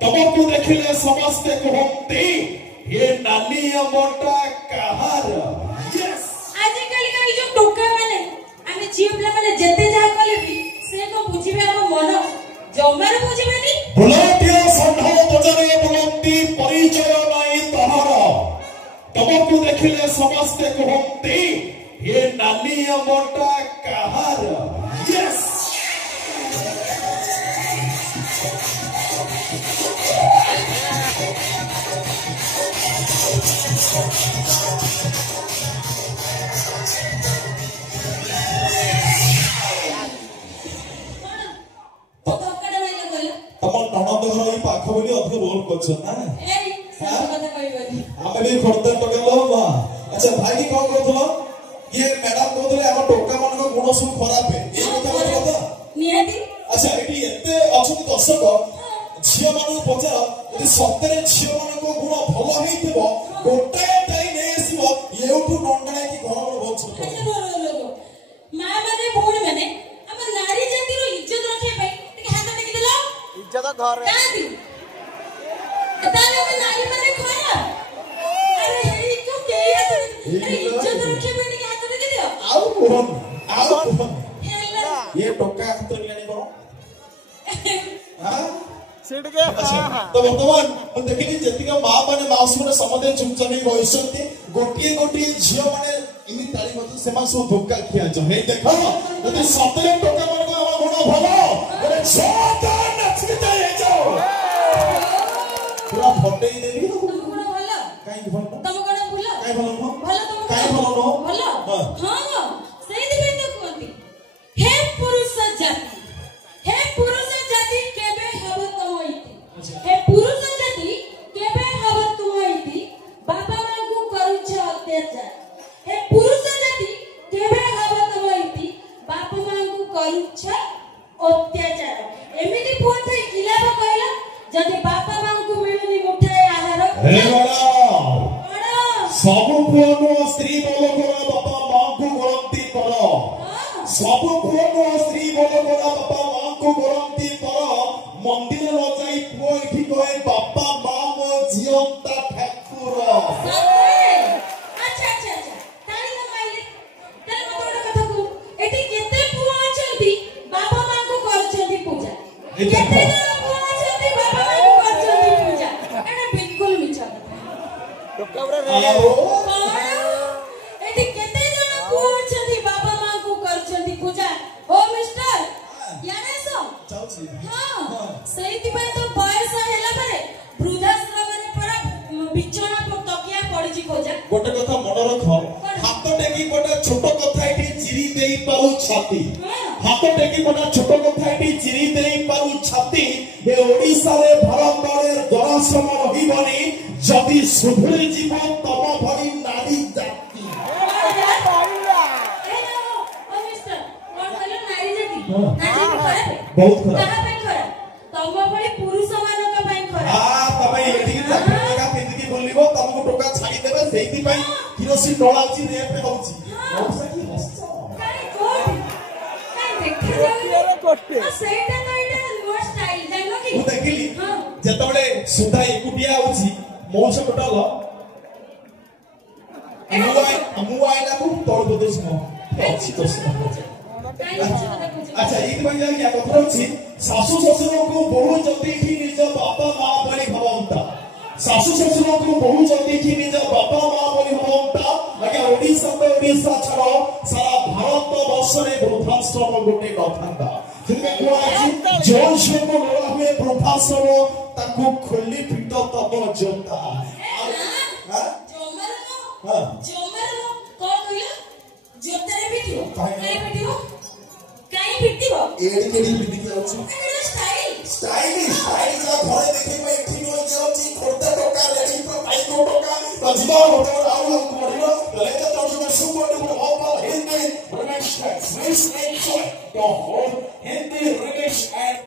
तुमको देखिले समस्ते कहते ये नाली मोटा कहार। यस आजिकल का जो टोका माने आमे जीवला माने जते जा कले भी से को बुझिबे हम मन जमार बुझिबेनी बुलंदिया संधाव बजारे बुलंदी परिचय नहीं तहार। तुमको देखिले समस्ते कहते ये नाली मोटा कहार। यस पाख बोली अधिक बोल कर आम भी खोर्धा टोका। अच्छा भाई की कौन कहल ये मैडम कहते आम टोका मान गुण सब खराब है। अच्छा ये अच्छा दर्शक झील मान पचार यदि सतरे झील मान गुण भल हो गोटाए टाइम नहीं आसो ये दंडा कि घर बहुत मां माने भौणी माने हम नारी जाति रो इज्जत रखे भाई टिके हाथ टेकी देला इज्जत घर कादी ताले में नारी माने खोया अरे हे क्यों के अरे इज्जत रखे भाई टिके हाथ टेकी दियो आओ ये टोका हाथ लेनी करो हां सीट के हां तो वर्तमान हम देखिली जतिका मां माने माउस माने समदे चुमचनी बयसते गोटिए गोटिए झियो माने इनि ताली मत से मास धोका खिया छ हे देखो यदि सतरे टोका मन को हम गुण भलो अरे छोटा नचके जाए जाओ पूरा फटे देबी तुम गुण भलो काई भलो तुम गुण भलो काई भलो न भलो तुम काई भलो न भलो हां सही दिबे तो कोंती हे पुरुष जाति केबे हब तमइती हे पुरुष जाति केबे हब तुमइती बापा मांगू करूछ अत्याचार हे पुरुष जाति केबे हब तमइती बापा मांगू करूछ अत्याचार एमिति पोथै किलाबा कहला जदि बापा मांगू मिलुनी मुठाए आहार हे बड़ा सब पुओ स्त्री बोलो करा बापा मां को गरंती करो सब पुओ स्त्री बोलो करा बापा मां को गरंती करो मंदिर न जाई पुओ इठी कहे बापा मां मो जियंता ठाकुर। अच्छा ताली न माइले तले मत ओडा कथा को एठी केते पुओ अछंती बापा मां को करछंती पूजा केते जण पुओ अछंती बापा मां को करछंती पूजा एटा बिल्कुल मिछा कथा टोका रे एठी केते जण पुओ अछंती बापा मां को करछंती पूजा ओ मिस्टर याने सो चाउची हां सेति पय तो बयस हेला परे वृद्धाश्रम रे परा बिछोना पर तकिया पड़ी जी खोजा गोटे कथा मन रख हाथ टेकी गोटे छोट कथा एठी चिरी देई पाउ छाती हाथ टेकी गोटे छोट कथा एठी चिरी देई पाउ छाती ए ओडिसा रे भारत रे दराश्रम रहिबनी जदि सुधुरी जीवन तम भरी नारी जाति बहुत खराब कहां पे खराब तम भली पुरुष मानक पई खराब हां तमे एठी चाकरी लगा पिंदी बोलिबो तमको टोका छाड़ी देबे सेही पई किरोसिन डोलाउची रेप होउची बहुत की हस्त काई कोट काई देखियो कोटे सेटा तो एटा नो स्टाइल जानो कि मु देखिली हां जेतबेले सुधा एकुटिया होची मौस टोटल अमुआई ना को तोड़ बदस न अछि तो अच्छा ये भाई जान क्या कथा होची सासु ससुर को बहु जल्दी ही निज बापा मां बली भवंता सासु ससुर को बहु जल्दी ही निज बापा मां बली भवंता आगे ओडिसा छड़ो सारा भारत वर्ष रे वृद्धाश्रम गोटे नथांता जिनमें को आज जो छे को लोड़ा हुए वृद्धाश्रम ताको खोली पिट तब जोता हां जोमर कोन कहियो जोतरे बिटियो काई बिटियो काई बिटियो एडी केडी बिटियो अछि एटा स्टाइल स्टाइल जा घरे देखि मैं एठी न जाउची खोटा टोका लेडी पर पाई को टोका बजबा होटो आउ हम पडिलो ले त तो सुबह सुबह को ऑफर हिंदी रोमांस स्ट्रेस तो होल